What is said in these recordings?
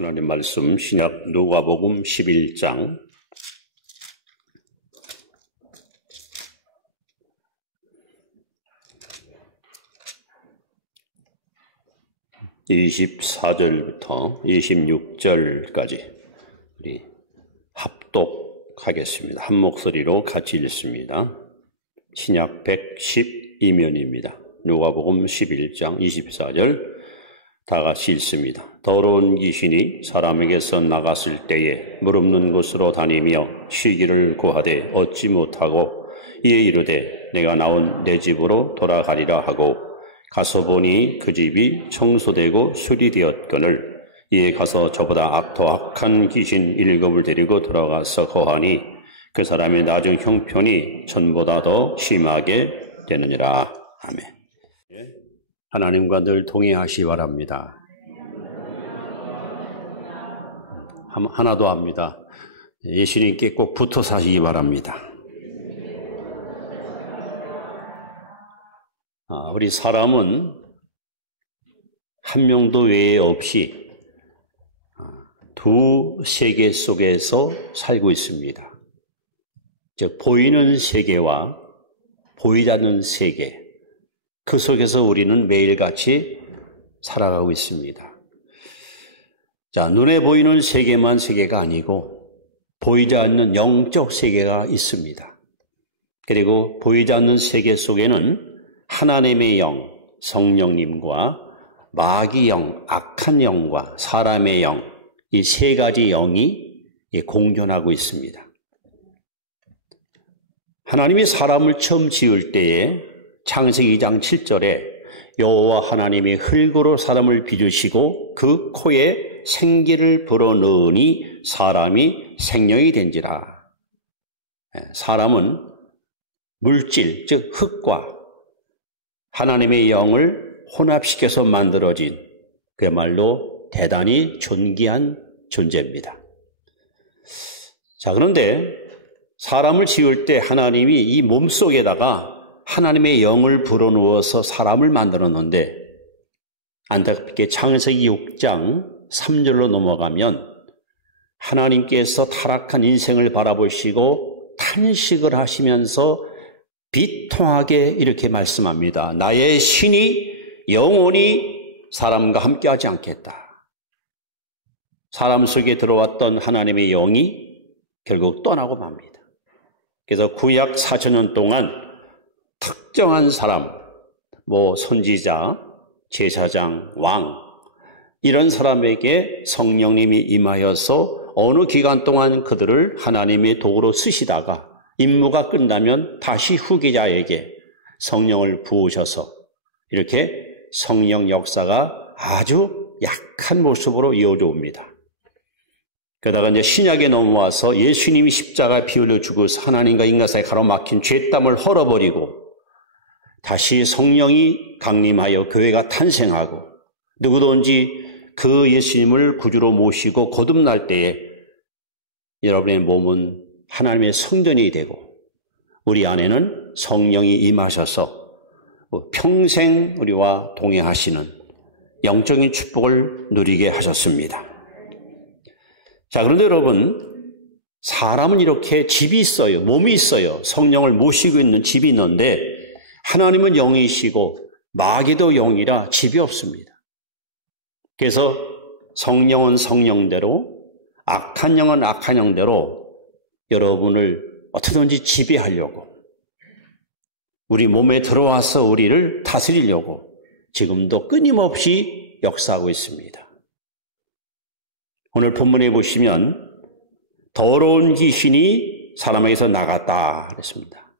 하나님 말씀 신약 누가복음 11장 24절부터 26절까지 우리 합독하겠습니다. 한 목소리로 같이 읽습니다. 신약 112면입니다. 누가복음 11장 24절 다 같이 읽습니다. 더러운 귀신이 사람에게서 나갔을 때에 물 없는 곳으로 다니며 쉬기를 구하되 얻지 못하고 이에 이르되 내가 나온 내 집으로 돌아가리라 하고 가서 보니 그 집이 청소되고 수리되었거늘 이에 가서 저보다 더 악한 귀신 7을 데리고 돌아가서 거하니 그 사람의 나중 형편이 전보다 더 심하게 되느니라. 아멘. 하나님과 늘 동행하시 바랍니다. 하나 더 합니다. 예수님께 꼭 붙어 사시기 바랍니다. 우리 사람은 한 명도 외에 없이 두 세계 속에서 살고 있습니다. 즉 보이는 세계와 보이지 않는 세계, 그 속에서 우리는 매일같이 살아가고 있습니다. 자, 눈에 보이는 세계만 세계가 아니고 보이지 않는 영적 세계가 있습니다. 그리고 보이지 않는 세계 속에는 하나님의 영, 성령님과 마귀 영, 악한 영과 사람의 영, 이 세 가지 영이 공존하고 있습니다. 하나님이 사람을 처음 지을 때에 창세기 2장 7절에 여호와 하나님이 흙으로 사람을 빚으시고 그 코에 생기를 불어넣으니 사람이 생명이 된지라. 사람은 물질, 즉 흙과 하나님의 영을 혼합시켜서 만들어진 그야말로 대단히 존귀한 존재입니다. 자, 그런데 사람을 지을 때 하나님이 이 몸속에다가 하나님의 영을 불어넣어서 사람을 만들었는데 안타깝게 창세기 6장 3절로 넘어가면 하나님께서 타락한 인생을 바라보시고 탄식을 하시면서 비통하게 이렇게 말씀합니다. 나의 신이 영원히 사람과 함께하지 않겠다. 사람 속에 들어왔던 하나님의 영이 결국 떠나고 맙니다. 그래서 구약 4,000년 동안 특정한 사람, 선지자, 제사장, 왕 이런 사람에게 성령님이 임하여서 어느 기간 동안 그들을 하나님의 도구로 쓰시다가 임무가 끝나면 다시 후계자에게 성령을 부으셔서 이렇게 성령 역사가 아주 약한 모습으로 이어져 옵니다. 그러다가 이제 신약에 넘어와서 예수님이 십자가 피 흘려 죽어서 하나님과 인간 사이에 가로막힌 죄땀을 헐어버리고 다시 성령이 강림하여 교회가 탄생하고 누구든지 그 예수님을 구주로 모시고 거듭날 때에 여러분의 몸은 하나님의 성전이 되고 우리 안에는 성령이 임하셔서 평생 우리와 동행하시는 영적인 축복을 누리게 하셨습니다. 자, 그런데 여러분, 사람은 이렇게 집이 있어요. 몸이 있어요. 성령을 모시고 있는 집이 있는데 하나님은 영이시고 마귀도 영이라 집이 없습니다. 그래서 성령은 성령대로, 악한 영은 악한 영대로 여러분을 어떻게든지 지배하려고 우리 몸에 들어와서 우리를 다스리려고 지금도 끊임없이 역사하고 있습니다. 오늘 본문에 보시면 더러운 귀신이 사람에게서 나갔다 그랬습니다.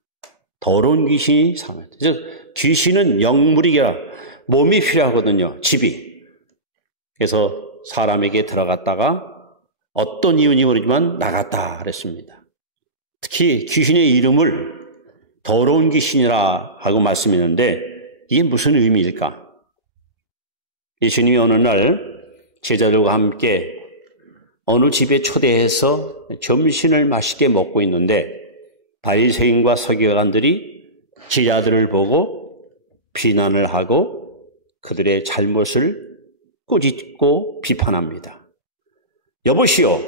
더러운 귀신이 사람에게서. 즉 귀신은 영물이라 몸이 필요하거든요. 집이. 그래서 사람에게 들어갔다가 어떤 이유인지 모르지만 나갔다 그랬습니다. 특히 귀신의 이름을 더러운 귀신이라 하고 말씀했는데 이게 무슨 의미일까? 예수님이 어느 날 제자들과 함께 어느 집에 초대해서 점심을 맛있게 먹고 있는데 바리새인과 서기관들이 제자들을 보고 비난을 하고 그들의 잘못을 꾸짖고 비판합니다. 여보시오,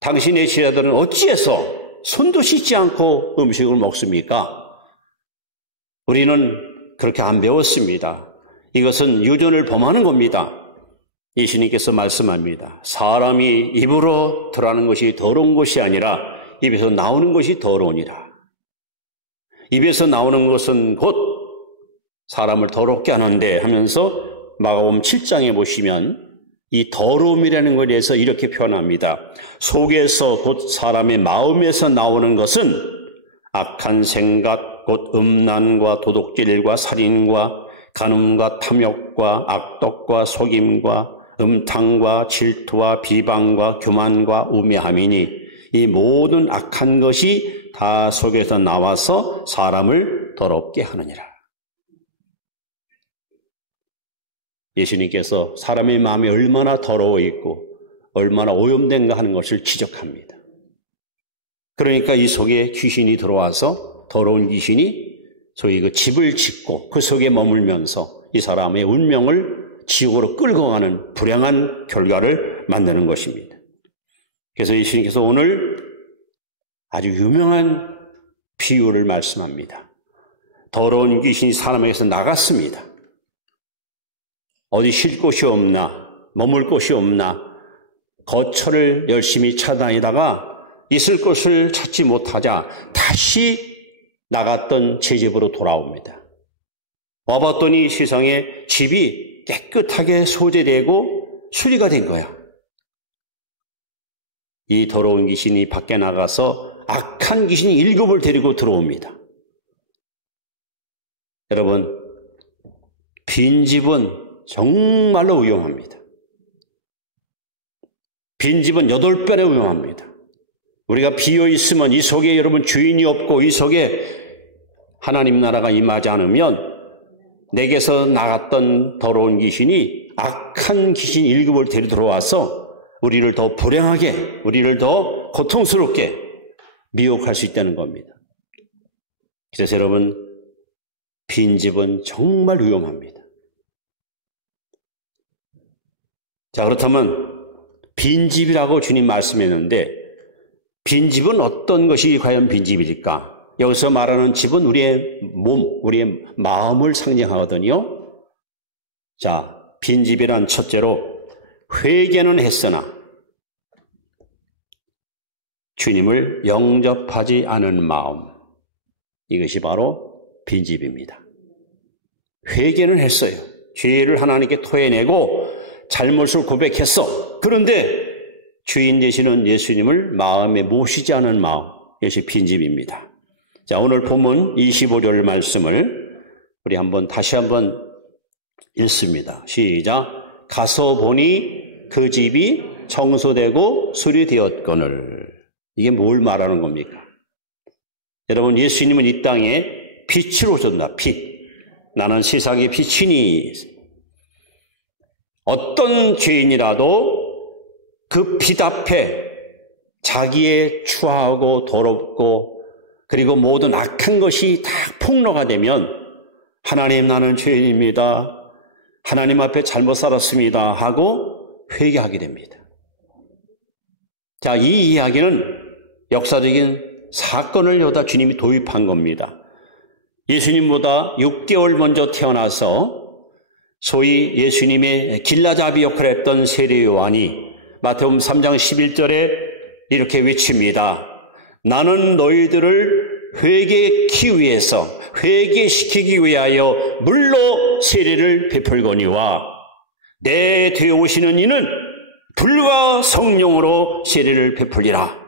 당신의 제자들은 어찌해서 손도 씻지 않고 음식을 먹습니까? 우리는 그렇게 안 배웠습니다. 이것은 유전을 범하는 겁니다. 예수님께서 말씀합니다. 사람이 입으로 들어가는 것이 더러운 것이 아니라 입에서 나오는 것이 더러우니라. 입에서 나오는 것은 곧 사람을 더럽게 하는데 하면서 마가복음 7장에 보시면 이 더러움이라는 것에 대해서 이렇게 표현합니다. 속에서 곧 사람의 마음에서 나오는 것은 악한 생각, 곧 음란과 도둑질과 살인과 간음과 탐욕과 악독과 속임과 음탕과 질투와 비방과 교만과 우매함이니 이 모든 악한 것이 다 속에서 나와서 사람을 더럽게 하느니라. 예수님께서 사람의 마음이 얼마나 더러워 있고 얼마나 오염된가 하는 것을 지적합니다. 그러니까 이 속에 귀신이 들어와서 더러운 귀신이 소위 그 집을 짓고 그 속에 머물면서 이 사람의 운명을 지옥으로 끌고 가는 불행한 결과를 만드는 것입니다. 그래서 예수님께서 오늘 아주 유명한 비유를 말씀합니다. 더러운 귀신이 사람에게서 나갔습니다. 어디 쉴 곳이 없나, 머물 곳이 없나, 거처를 열심히 찾아다니다가 있을 곳을 찾지 못하자 다시 나갔던 제 집으로 돌아옵니다. 와봤더니 세상에 집이 깨끗하게 소재되고 수리가 된 거야. 이 더러운 귀신이 밖에 나가서 악한 귀신이 7을 데리고 들어옵니다. 여러분, 빈집은 정말로 위험합니다. 빈집은 8배나 위험합니다. 우리가 비어있으면 이 속에 여러분 주인이 없고 이 속에 하나님 나라가 임하지 않으면 내게서 나갔던 더러운 귀신이 악한 귀신 7을 데리고 들어와서 우리를 더 불행하게, 우리를 더 고통스럽게 미혹할 수 있다는 겁니다. 그래서 여러분, 빈집은 정말 위험합니다. 자, 그렇다면 빈집이라고 주님 말씀했는데 빈집은 어떤 것이 과연 빈집일까? 여기서 말하는 집은 우리의 몸, 우리의 마음을 상징하거든요. 자, 빈집이란 첫째로 회개는 했으나 주님을 영접하지 않은 마음, 이것이 바로 빈집입니다. 회개는 했어요. 죄를 하나님께 토해내고 잘못을 고백했어. 그런데 주인 되시는 예수님을 마음에 모시지 않은 마음, 이것이 빈집입니다. 자, 오늘 본문 25절 말씀을 우리 다시 한번 읽습니다. 시작. 가서 보니 그 집이 청소되고 수리되었거늘. 이게 뭘 말하는 겁니까? 여러분, 예수님은 이 땅에 빛으로 오셨다. 빛. 나는 세상의 빛이니. 어떤 죄인이라도 그 빛 앞에 자기의 추하고 더럽고 그리고 모든 악한 것이 다 폭로가 되면 하나님, 나는 죄인입니다. 하나님 앞에 잘못 살았습니다. 하고 회개하게 됩니다. 자, 이 이야기는 역사적인 사건을 여기다 주님이 도입한 겁니다. 예수님보다 6개월 먼저 태어나서 소위 예수님의 길라잡이 역할을 했던 세례 요한이 마태복음 3장 11절에 이렇게 외칩니다. 나는 너희들을 회개케 위해서, 회개시키기 위하여 물로 세례를 베풀거니와 내 뒤에 오시는 이는 불과 성령으로 세례를 베풀리라.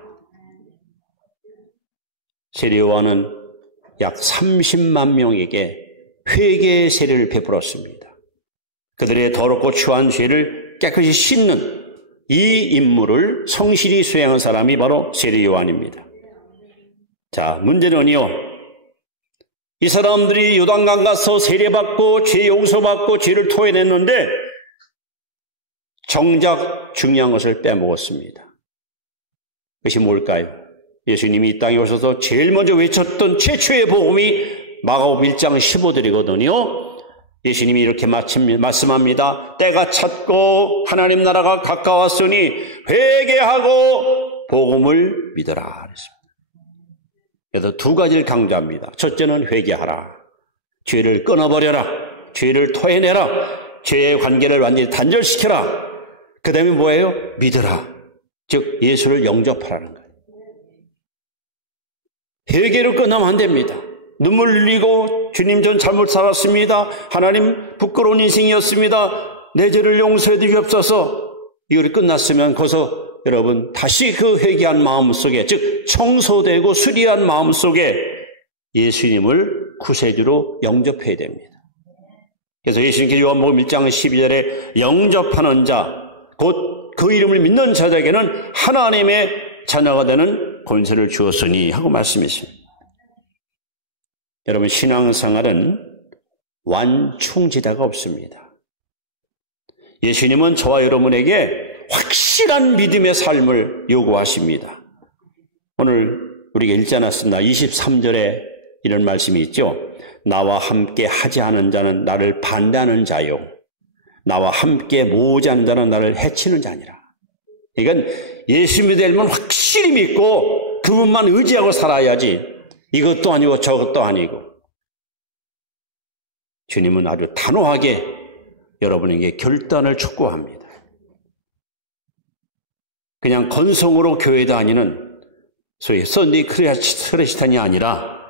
세례 요한은 약 30만 명에게 회개의 세례를 베풀었습니다. 그들의 더럽고 추한 죄를 깨끗이 씻는 이 임무를 성실히 수행한 사람이 바로 세례 요한입니다. 자, 문제는요, 이 사람들이 요단강 가서 세례받고 죄 용서받고 죄를 토해냈는데 정작 중요한 것을 빼먹었습니다. 그것이 뭘까요? 예수님이 이 땅에 오셔서 제일 먼저 외쳤던 최초의 복음이 마가복음 1장 15절이거든요. 예수님이 이렇게 말씀합니다. 때가 찼고 하나님 나라가 가까웠으니 회개하고 복음을 믿어라 그랬습니다. 그래서 두 가지를 강조합니다. 첫째는 회개하라. 죄를 끊어버려라. 죄를 토해내라. 죄의 관계를 완전히 단절시켜라. 그 다음에 뭐예요? 믿어라. 즉 예수를 영접하라는 거예요. 회개로 끝나면 안 됩니다. 눈물 흘리고 주님 전 잘못 살았습니다. 하나님 부끄러운 인생이었습니다. 내 죄를 용서해 주시옵소서. 이걸 끝났으면 거기서 여러분 다시 그 회개한 마음 속에 즉 청소되고 수리한 마음 속에 예수님을 구세주로 영접해야 됩니다. 그래서 예수님께서 요한복음 1장 12절에 영접하는 자 곧 그 이름을 믿는 자에게는 하나님의 자녀가 되는 권세를 주었으니 하고 말씀했습니다. 여러분 신앙생활은 완충지대가 없습니다. 예수님은 저와 여러분에게 확실한 믿음의 삶을 요구하십니다. 오늘 우리가 읽지 않았습니다. 23절에 이런 말씀이 있죠. 나와 함께 하지 않은 자는 나를 반대하는 자요. 나와 함께 모으지 않는 자는 나를 해치는 자니라. 이건 예수 믿으려면 확실히 믿고 그분만 의지하고 살아야지 이것도 아니고 저것도 아니고. 주님은 아주 단호하게 여러분에게 결단을 촉구합니다. 그냥 건성으로 교회 다니는 소위 썬데이 크리스찬이 아니라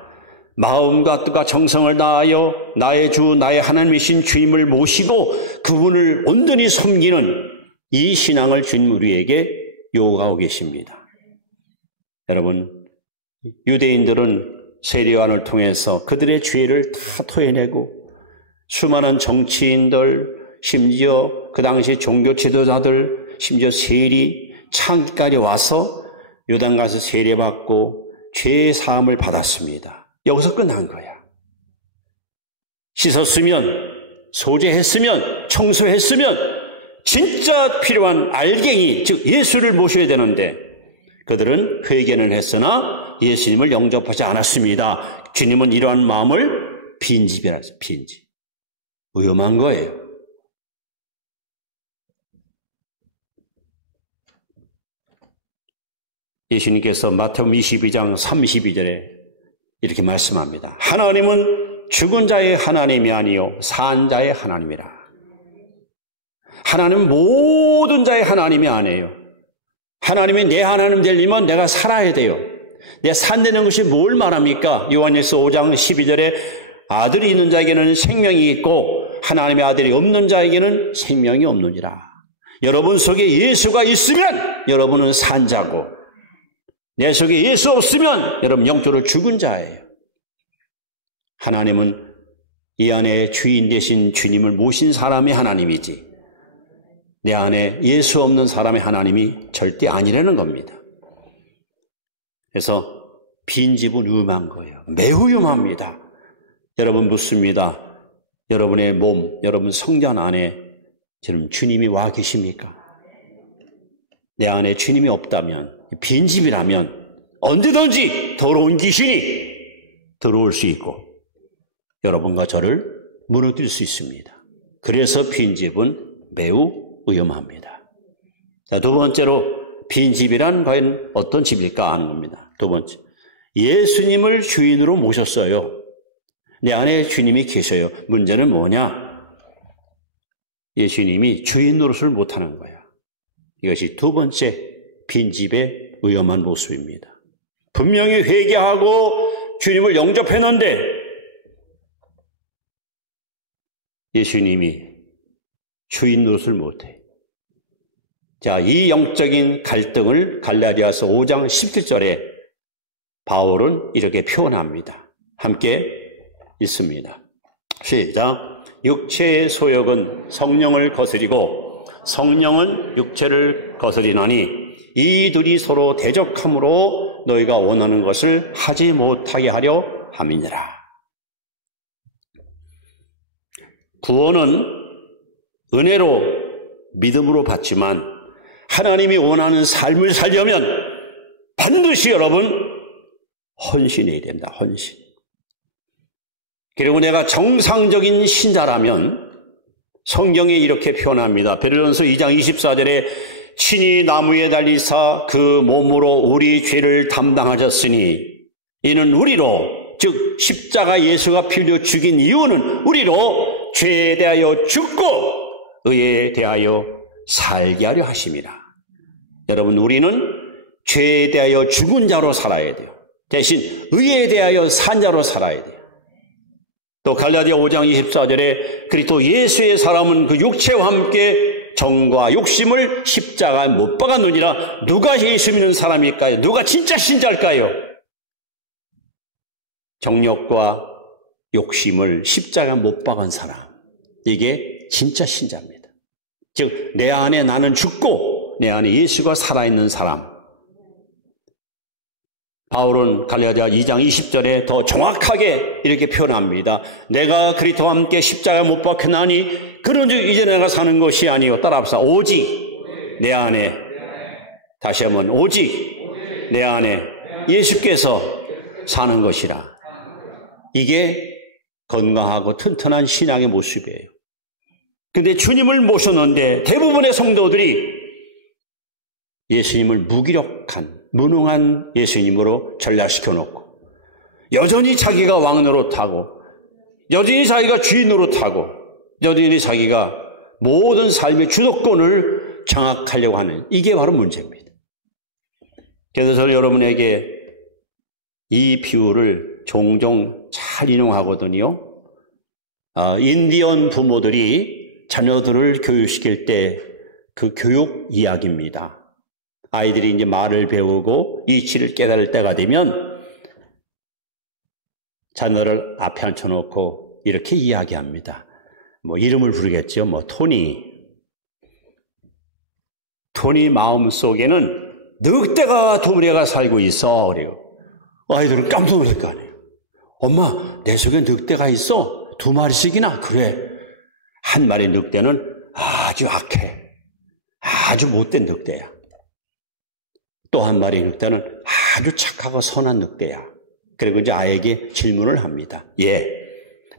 마음과 뜻과 정성을 다하여 나의 주 나의 하나님이신 주님을 모시고 그분을 온전히 섬기는 이 신앙을 주님 우리에게 요구하고 계십니다. 여러분 유대인들은 세례요한을 통해서 그들의 죄를 다 토해내고 수많은 정치인들 심지어 그 당시 종교 지도자들 심지어 세리 창기까지 와서 요단가서 세례받고 죄 사함을 받았습니다. 여기서 끝난 거야. 씻었으면 소재했으면 청소했으면 진짜 필요한 알갱이 즉 예수를 모셔야 되는데 그들은 회개는 했으나 예수님을 영접하지 않았습니다. 주님은 이러한 마음을 빈집이라 해서 빈집. 위험한 거예요. 예수님께서 마태복음 22장 32절에 이렇게 말씀합니다. 하나님은 죽은 자의 하나님이 아니요 산 자의 하나님이라. 하나님은 모든 자의 하나님이 아니에요. 하나님이 내 하나님 되려면 내가 살아야 돼요. 내가 산다는 것이 뭘 말합니까? 요한일서 5장 12절에 아들이 있는 자에게는 생명이 있고 하나님의 아들이 없는 자에게는 생명이 없느니라. 여러분 속에 예수가 있으면 여러분은 산 자고 내 속에 예수 없으면 여러분 영적으로 죽은 자예요. 하나님은 이 안에 주인 되신 주님을 모신 사람이 하나님이지 내 안에 예수 없는 사람의 하나님이 절대 아니라는 겁니다. 그래서 빈집은 위험한 거예요. 매우 위험합니다. 여러분 묻습니다. 여러분의 몸, 여러분 성전 안에 지금 주님이 와 계십니까? 내 안에 주님이 없다면 빈집이라면 언제든지 더러운 귀신이 들어올 수 있고 여러분과 저를 무너뜨릴 수 있습니다. 그래서 빈집은 매우 위험합니다. 자, 두 번째로 빈집이란 과연 어떤 집일까 하는 겁니다. 두 번째, 예수님을 주인으로 모셨어요. 내 안에 주님이 계셔요. 문제는 뭐냐? 예수님이 주인 노릇을 못하는 거야. 이것이 두 번째 빈집의 위험한 모습입니다. 분명히 회개하고 주님을 영접했는데 예수님이 주인 노릇을 못해. 자, 이 영적인 갈등을 갈라디아서 5장 17절에 바울은 이렇게 표현합니다. 함께 읽습니다. 시작. 육체의 소욕은 성령을 거스리고 성령은 육체를 거스리나니 이 둘이 서로 대적함으로 너희가 원하는 것을 하지 못하게 하려 함이니라. 구원은 은혜로 믿음으로 받지만 하나님이 원하는 삶을 살려면 반드시 여러분 헌신해야 됩니다. 헌신. 그리고 내가 정상적인 신자라면 성경에 이렇게 표현합니다. 베드로전서 2장 24절에 친히 나무에 달리사 그 몸으로 우리 죄를 담당하셨으니 이는 우리로, 즉 십자가 예수가 필려 죽인 이유는 우리로 죄에 대하여 죽고 의에 대하여 살게 하려 하심이라. 여러분, 우리는 죄에 대하여 죽은 자로 살아야 돼요. 대신 의에 대하여 산 자로 살아야 돼요. 또 갈라디아 5장 24절에 그리스도 예수의 사람은 그 육체와 함께 정과 욕심을 십자가에 못 박았느니라. 누가 예수 믿는 사람일까요? 누가 진짜 신자일까요? 정욕과 욕심을 십자가에 못 박은 사람, 이게 진짜 신자입니다. 즉 내 안에 나는 죽고 내 안에 예수가 살아있는 사람. 바울은 갈라디아 2장 20절에 더 정확하게 이렇게 표현합니다. 내가 그리스도와 함께 십자가에 못 박혔나니 그런즉 이제 내가 사는 것이 아니요, 따라합시다. 오직 내 안에, 다시 한번 오직 내 안에 예수께서 사는 것이라. 이게 건강하고 튼튼한 신앙의 모습이에요. 그런데 주님을 모셨는데 대부분의 성도들이 예수님을 무기력한, 무능한 예수님으로 전락시켜 놓고 여전히 자기가 왕 노릇하고 여전히 자기가 주인 노릇하고 여전히 자기가 모든 삶의 주도권을 장악하려고 하는, 이게 바로 문제입니다. 그래서 저는 여러분에게 이 비유를 종종 잘 인용하거든요. 인디언 부모들이 자녀들을 교육시킬 때 그 교육 이야기입니다. 아이들이 이제 말을 배우고 이치를 깨달을 때가 되면 자녀를 앞에 앉혀놓고 이렇게 이야기합니다. 뭐 이름을 부르겠죠. 뭐 토니 마음속에는 늑대가 두마리가 살고 있어. 그래요. 아이들은 깜짝 놀랄 거 아니에요. 엄마, 내 속에 늑대가 있어? 2마리씩이나? 그래. 한 마리 늑대는 아주 악해. 아주 못된 늑대야. 또 한 마리 늑대는 아주 착하고 선한 늑대야. 그리고 이제 아이에게 질문을 합니다.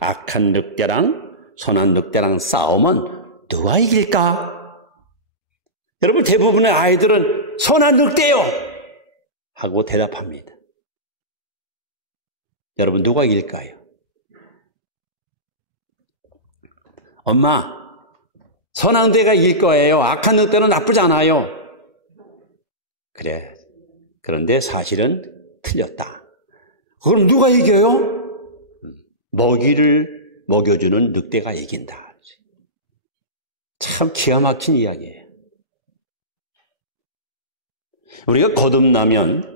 악한 늑대랑 선한 늑대랑 싸우면 누가 이길까? 여러분, 대부분의 아이들은 선한 늑대요! 하고 대답합니다. 여러분, 누가 이길까요? 엄마, 선한 늑대가 이길 거예요. 악한 늑대는 나쁘잖아요. 그래. 그런데 사실은 틀렸다. 그럼 누가 이겨요? 먹이를 먹여주는 늑대가 이긴다. 참 기가 막힌 이야기예요. 우리가 거듭나면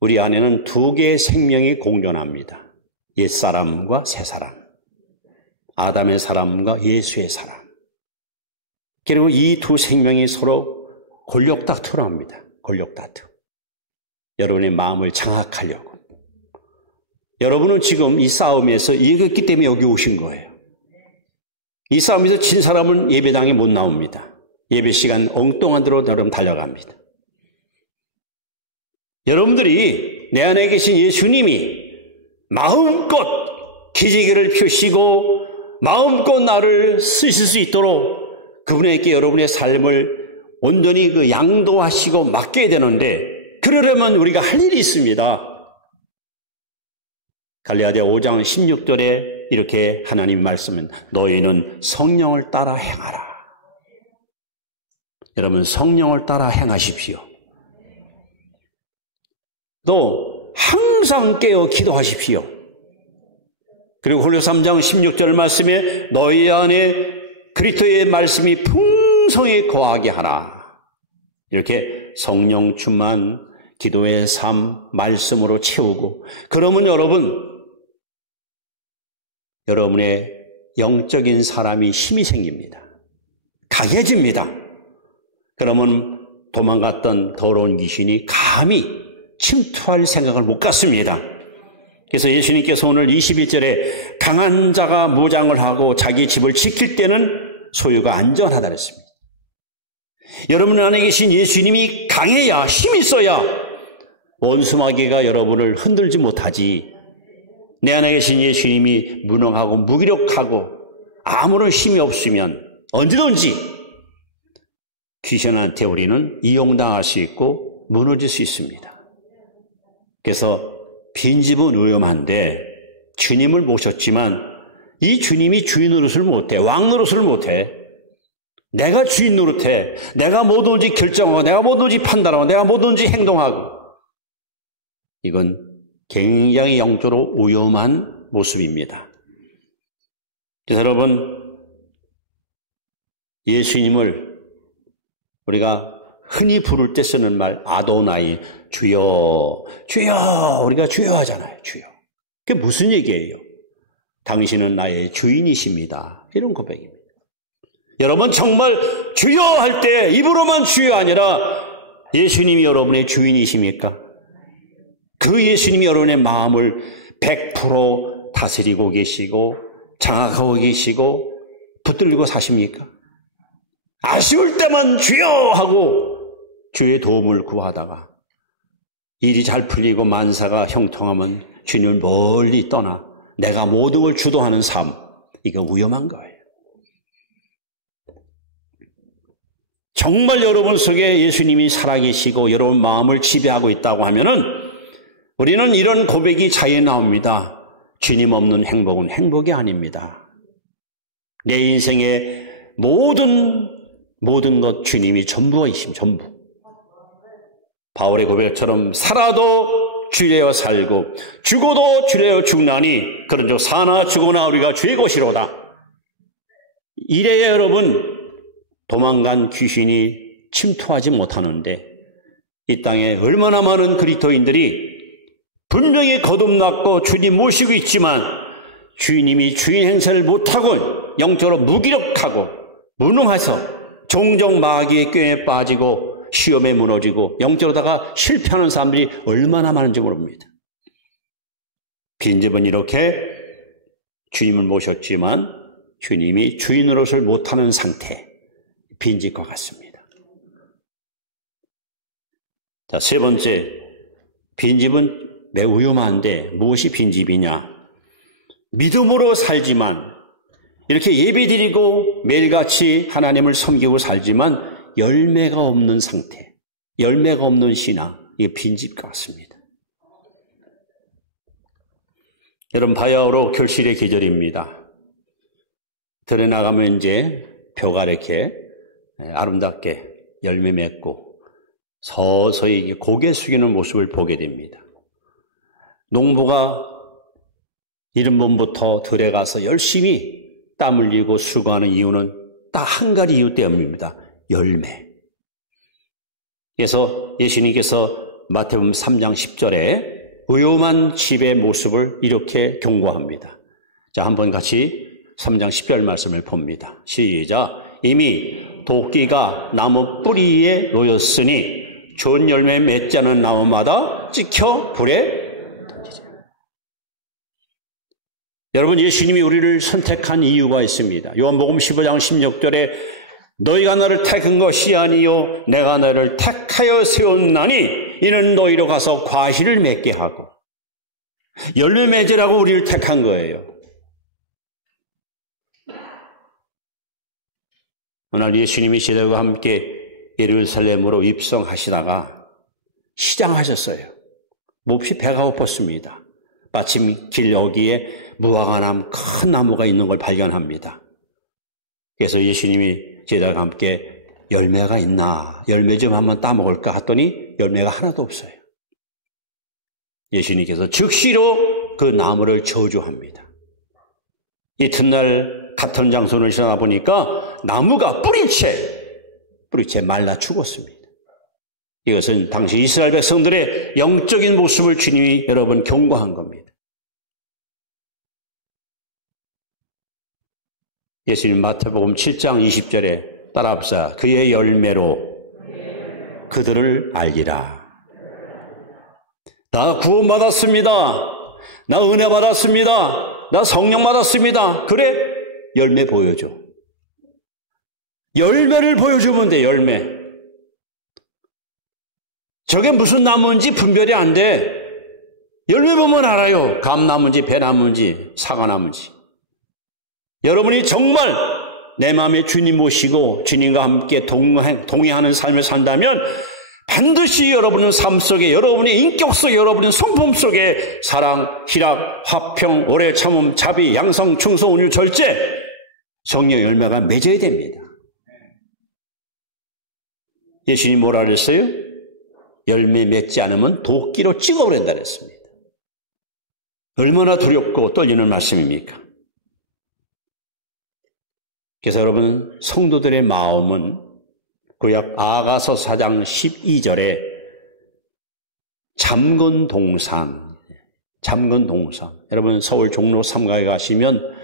우리 안에는 2개의 생명이 공존합니다. 옛사람과 새사람. 아담의 사람과 예수의 사람. 그리고 이 2 생명이 서로 권력 다투를 합니다. 권력 다투. 여러분의 마음을 장악하려고. 여러분은 지금 이 싸움에서 이겼기 때문에 여기 오신 거예요. 이 싸움에서 진 사람은 예배당에 못 나옵니다. 예배 시간 엉뚱한 대로 여러분 달려갑니다. 여러분들이 내 안에 계신 예수님이 마음껏 기지개를 펴시고 마음껏 나를 쓰실 수 있도록 그분에게 여러분의 삶을 온전히 양도하시고 맡겨야 되는데, 그러려면 우리가 할 일이 있습니다. 갈라디아 5장 16절에 이렇게 하나님 말씀은 너희는 성령을 따라 행하라. 여러분, 성령을 따라 행하십시오. 또 항상 깨어 기도하십시오. 그리고 골로새 3장 16절 말씀에 너희 안에 그리스도의 말씀이 풍성히 거하게 하라. 이렇게 성령 충만, 기도의 삶, 말씀으로 채우고, 그러면 여러분의 영적인 사람이 힘이 생깁니다. 강해집니다. 그러면 도망갔던 더러운 귀신이 감히 침투할 생각을 못 갖습니다. 그래서 예수님께서 오늘 21절에 강한 자가 무장을 하고 자기 집을 지킬 때는 소유가 안전하다 그랬습니다. 여러분 안에 계신 예수님이 강해야, 힘이 있어야 원수마귀가 여러분을 흔들지 못하지. 내 안에 계신 예수님이 무능하고 무기력하고 아무런 힘이 없으면 언제든지 귀신한테 우리는 이용당할 수 있고 무너질 수 있습니다. 그래서 빈집은 위험한데 주님을 모셨지만 이 주님이 주인 노릇을 못해, 왕 노릇을 못해. 내가 주인 노릇해. 내가 뭐든지 결정하고 내가 뭐든지 판단하고 내가 뭐든지 행동하고. 이건 굉장히 영적으로 위험한 모습입니다. 그래서 여러분, 예수님을 우리가 흔히 부를 때 쓰는 말 아도나이, 주여, 주여, 우리가 주여 하잖아요. 주여. 그게 무슨 얘기예요? 당신은 나의 주인이십니다. 이런 고백입니다. 여러분 정말 주여 할 때 입으로만 주여 아니라 예수님이 여러분의 주인이십니까? 그 예수님이 여러분의 마음을 100% 다스리고 계시고 장악하고 계시고 붙들고 사십니까? 아쉬울 때만 주여 하고 주의 도움을 구하다가 일이 잘 풀리고 만사가 형통하면 주님을 멀리 떠나 내가 모든 걸 주도하는 삶, 이거 위험한 거예요. 정말 여러분 속에 예수님이 살아계시고 여러분 마음을 지배하고 있다고 하면은 우리는 이런 고백이 자유에 나옵니다. 주님 없는 행복은 행복이 아닙니다. 내 인생의 모든 것 주님이 전부이십니다. 전부. 바울의 고백처럼 살아도 주려 살고 죽어도 주려 죽나니 그런즉 사나 죽으나 우리가 주의 것이로다. 이래야 여러분 도망간 귀신이 침투하지 못하는데 이 땅에 얼마나 많은 그리스도인들이 분명히 거듭났고 주님 모시고 있지만 주님이 주인 행세를 못하고 영적으로 무기력하고 무능해서 종종 마귀의 꾀에 빠지고 시험에 무너지고 영적으로다가 실패하는 사람들이 얼마나 많은지 모릅니다. 빈집은 이렇게 주님을 모셨지만 주님이 주인 노릇을 못하는 상태, 빈집과 같습니다. 자, 세 번째, 빈집은 매우 위험한데 무엇이 빈집이냐? 믿음으로 살지만 이렇게 예배드리고 매일같이 하나님을 섬기고 살지만 열매가 없는 상태, 열매가 없는 신앙, 이게 빈집 같습니다. 여러분 바야흐로 결실의 계절입니다. 들에 나가면 이제 벼가 이렇게 아름답게 열매 맺고 서서히 고개 숙이는 모습을 보게 됩니다. 농부가 이른 봄부터 들에 가서 열심히 땀 흘리고 수고하는 이유는 딱 한 가지 이유 때문입니다. 열매. 그래서 예수님께서 마태복음 3장 10절에 위험한 집의 모습을 이렇게 경고합니다. 자, 한번 같이 3장 10절 말씀을 봅니다. 시작. 이미 도끼가 나무 뿌리에 놓였으니 좋은 열매 맺지 않은 나무마다 찍혀 불에 던지자. 여러분, 예수님이 우리를 선택한 이유가 있습니다. 요한복음 15장 16절에 너희가 나를 택한 것이 아니요 내가 너를 택하여 세웠나니 이는 너희로 가서 과실을 맺게 하고 열매 맺으라고 우리를 택한 거예요. 오늘 예수님이 제자들과 함께 예루살렘으로 입성하시다가 시장하셨어요. 몹시 배가 고팠습니다. 마침 길 여기에 무화과나무 큰 나무가 있는 걸 발견합니다. 그래서 예수님이 제자들과 함께 열매가 있나? 열매 좀 한번 따먹을까? 했더니 열매가 하나도 없어요. 예수님께서 즉시로 그 나무를 저주합니다. 이튿날 같은 장소를 지나다 보니까 나무가 뿌리채 말라 죽었습니다. 이것은 당시 이스라엘 백성들의 영적인 모습을 주님이 여러분 경고한 겁니다. 예수님 마태복음 7장 20절에 따라합시다. 그의 열매로 그들을 알리라. 나 구원받았습니다. 나 은혜 받았습니다. 나 성령 받았습니다. 그래? 열매 보여줘. 열매를 보여주면 돼, 열매. 저게 무슨 나무인지 분별이 안 돼. 열매 보면 알아요. 감나무인지 배나무인지 사과나무인지. 여러분이 정말 내 마음에 주님 모시고 주님과 함께 동행하는 삶을 산다면 반드시 여러분의 삶 속에, 여러분의 인격 속에, 여러분의 성품 속에 사랑, 희락, 화평, 오래 참음, 자비, 양성, 충성, 온유, 절제, 성령 열매가 맺어야 됩니다. 예수님이 뭐라 그랬어요? 열매 맺지 않으면 도끼로 찍어버린다 그랬습니다. 얼마나 두렵고 떨리는 말씀입니까? 그래서 여러분, 성도들의 마음은 구약 아가서 4장 12절에 잠건동산. 여러분 서울 종로 3가에 가시면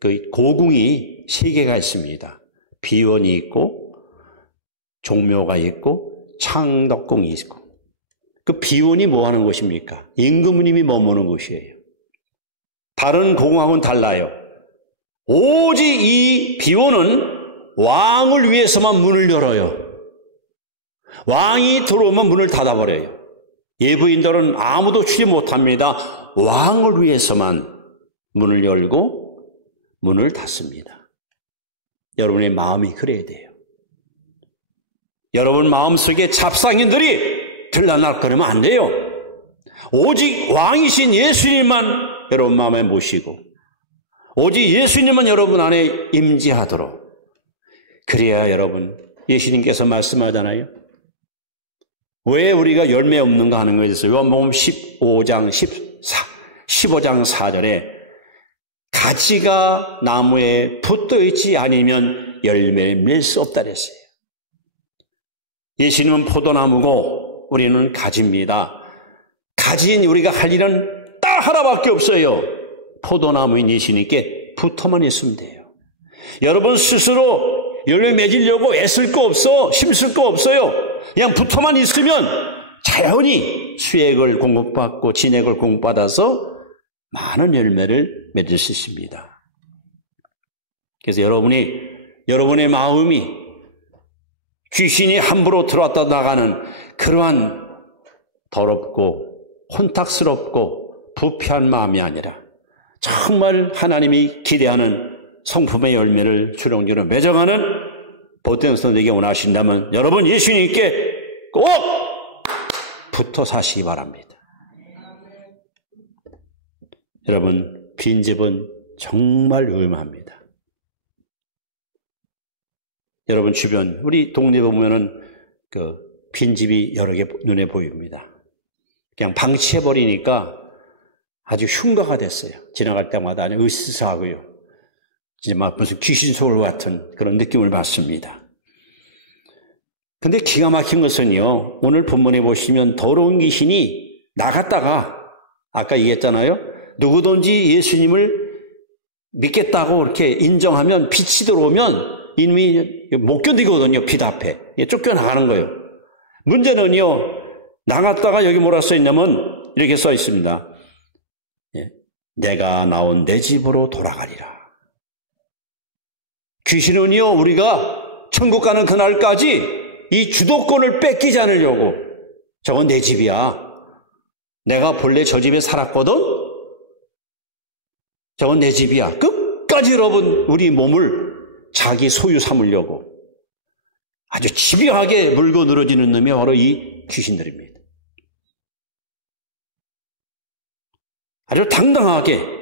그 고궁이 3개가 있습니다. 비원이 있고 종묘가 있고 창덕궁이 있고. 그 비원이 뭐 하는 곳입니까? 임금님이 머무는 곳이에요. 다른 고궁하고는 달라요. 오직 이 비원은 왕을 위해서만 문을 열어요. 왕이 들어오면 문을 닫아버려요. 예부인들은 아무도 출입 못합니다. 왕을 위해서만 문을 열고 문을 닫습니다. 여러분의 마음이 그래야 돼요. 여러분 마음속에 잡상인들이 들락날거리면 안 돼요. 오직 왕이신 예수님만 여러분 마음에 모시고 오직 예수님만 여러분 안에 임재하도록. 그래야 여러분, 예수님께서 말씀하잖아요. 왜 우리가 열매 없는가 하는 것에 대해서 요한복음 15장 4절에 가지가 나무에 붙어 있지 않으면 열매를 맺을 수 없다 그랬어요. 예수님은 포도나무고 우리는 가지입니다. 가지인 우리가 할 일은 딱 하나밖에 없어요. 포도나무인 예수님께 붙어만 있으면 돼요. 여러분 스스로 열매 맺으려고 애쓸 거 없어, 힘쓸 거 없어요. 그냥 붙어만 있으면 자연히 수액을 공급받고 진액을 공급받아서 많은 열매를 맺을 수 있습니다. 그래서 여러분의 마음이 귀신이 함부로 들어왔다 나가는 그러한 더럽고 혼탁스럽고 부패한 마음이 아니라 정말 하나님이 기대하는 성품의 열매를 주렁주렁 맺어가는 보태는 선생님에게 원하신다면 여러분 예수님께 꼭 붙어 사시기 바랍니다. 여러분 빈집은 정말 위험합니다. 여러분 주변 우리 동네 보면은 그 빈집이 여러 개 눈에 보입니다. 그냥 방치해버리니까 아주 흉가가 됐어요. 지나갈 때마다 아주 으스스하고요. 이제 막 무슨 귀신 소울 같은 그런 느낌을 받습니다. 근데 기가 막힌 것은요, 오늘 본문에 보시면 더러운 귀신이 나갔다가, 아까 얘기했잖아요. 누구든지 예수님을 믿겠다고 이렇게 인정하면 빛이 들어오면 이놈이 못 견디거든요, 빛 앞에. 쫓겨나가는 거예요. 문제는요, 나갔다가 여기 뭐라 써 있냐면 이렇게 써 있습니다. 내가 나온 내 집으로 돌아가리라. 귀신은요, 우리가 천국 가는 그날까지 이 주도권을 뺏기지 않으려고 저건 내 집이야. 내가 본래 저 집에 살았거든? 저건 내 집이야. 끝까지 여러분 우리 몸을 자기 소유 삼으려고 아주 집요하게 물고 늘어지는 놈이 바로 이 귀신들입니다. 아주 당당하게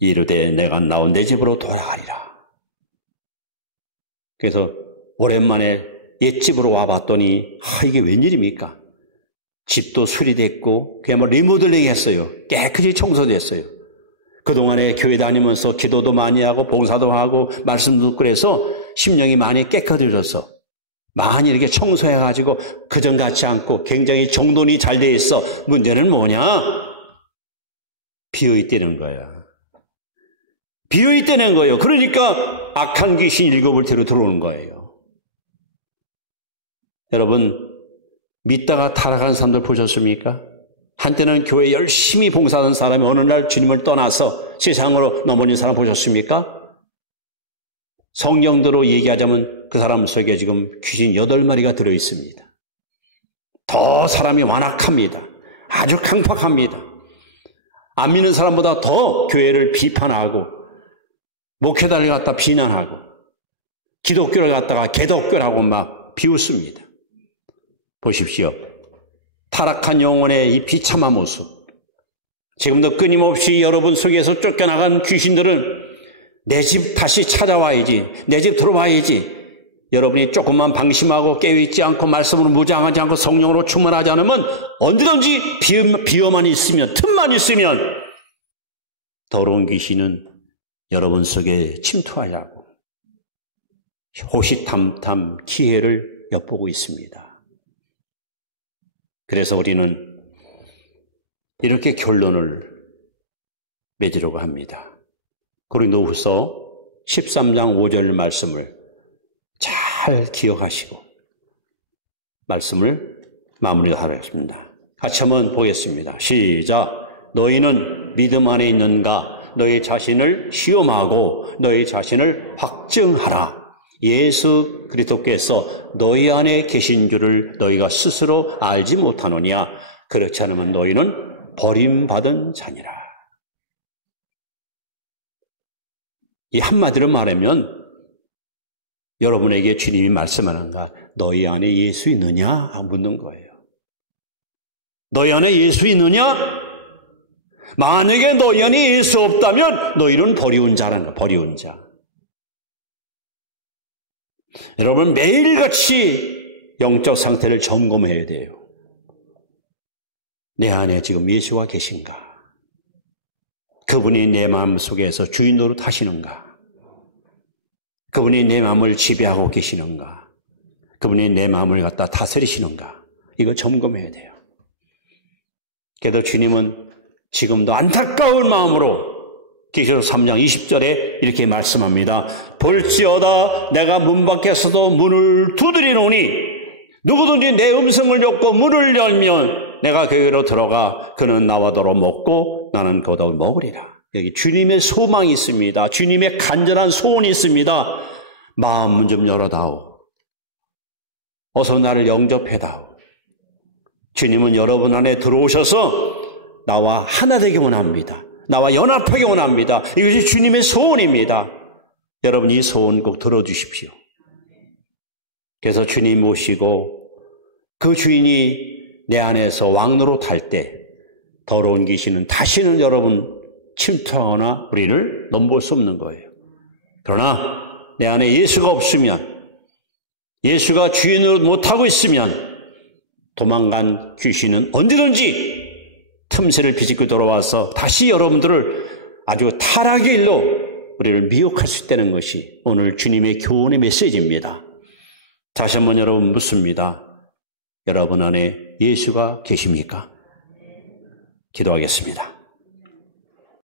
이르되 내가 나온 내 집으로 돌아가리라. 그래서 오랜만에 옛집으로 와봤더니 이게 웬일입니까? 집도 수리됐고 그야말로 리모델링 했어요. 깨끗이 청소됐어요. 그동안에 교회 다니면서 기도도 많이 하고 봉사도 하고 말씀도 듣고 그래서 심령이 많이 깨끗해져서 많이 이렇게 청소해가지고 그전 같지 않고 굉장히 정돈이 잘 돼 있어. 문제는 뭐냐? 비어있다는 거야. 비어있다는 거예요. 그러니까 악한 귀신 7을 데려 들어오는 거예요. 여러분 믿다가 타락한 사람들 보셨습니까? 한때는 교회 열심히 봉사하던 사람이 어느 날 주님을 떠나서 세상으로 넘어진 사람 보셨습니까? 성경대로 얘기하자면 그 사람 속에 지금 귀신 8마리가 들어있습니다. 더 사람이 완악합니다. 아주 강팍합니다. 안 믿는 사람보다 더 교회를 비판하고 목회자를 갖다 비난하고 기독교를 갖다가 개독교라고 막 비웃습니다. 보십시오. 타락한 영혼의 이 비참한 모습. 지금도 끊임없이 여러분 속에서 쫓겨나간 귀신들은 내 집 다시 찾아와야지, 내 집 들어와야지. 여러분이 조금만 방심하고 깨어있지 않고 말씀으로 무장하지 않고 성령으로 충만하지 않으면 언제든지 비어만 있으면, 틈만 있으면 더러운 귀신은 여러분 속에 침투하려고 호시탐탐 기회를 엿보고 있습니다. 그래서 우리는 이렇게 결론을 맺으려고 합니다. 고린도후서 13장 5절 말씀을 잘 기억하시고 말씀을 마무리하겠습니다. 같이 한번 보겠습니다. 시작. 너희는 믿음 안에 있는가? 너희 자신을 시험하고 너희 자신을 확증하라. 예수 그리스도께서 너희 안에 계신 줄을 너희가 스스로 알지 못하느냐? 그렇지 않으면 너희는 버림받은 자니라. 이 한마디로 말하면 여러분에게 주님이 말씀하는가? 너희 안에 예수 있느냐? 묻는 거예요. 너희 안에 예수 있느냐? 만약에 너희 안에 예수 없다면 너희는 버리운 자라는 거야. 버리운 자. 여러분 매일같이 영적 상태를 점검해야 돼요. 내 안에 지금 예수가 계신가? 그분이 내 마음속에서 주인 노릇 하시는가? 그분이 내 마음을 지배하고 계시는가? 그분이 내 마음을 갖다 다스리시는가? 이거 점검해야 돼요. 그래도 주님은 지금도 안타까운 마음으로 계시록 3장 20절에 이렇게 말씀합니다. 볼지어다 내가 문 밖에서도 문을 두드리노니 누구든지 내 음성을 듣고 문을 열면 내가 그에게로 들어가 그는 나와 더러 먹고 나는 그와 먹으리라. 여기 주님의 소망이 있습니다. 주님의 간절한 소원이 있습니다. 마음 좀 열어다오. 어서 나를 영접해다오. 주님은 여러분 안에 들어오셔서 나와 하나 되기 원합니다. 나와 연합하기 원합니다. 이것이 주님의 소원입니다. 여러분 이 소원 꼭 들어주십시오. 그래서 주님 모시고 그 주인이 내 안에서 왕노릇 할 때 더러운 귀신은 다시는 여러분 침투하거나 우리를 넘볼 수 없는 거예요. 그러나 내 안에 예수가 없으면, 예수가 주인으로 못하고 있으면 도망간 귀신은 언제든지 틈새를 비집고 돌아와서 다시 여러분들을 아주 타락의 일로 우리를 미혹할 수 있다는 것이 오늘 주님의 교훈의 메시지입니다. 다시 한번 여러분 묻습니다. 여러분 안에 예수가 계십니까? 기도하겠습니다.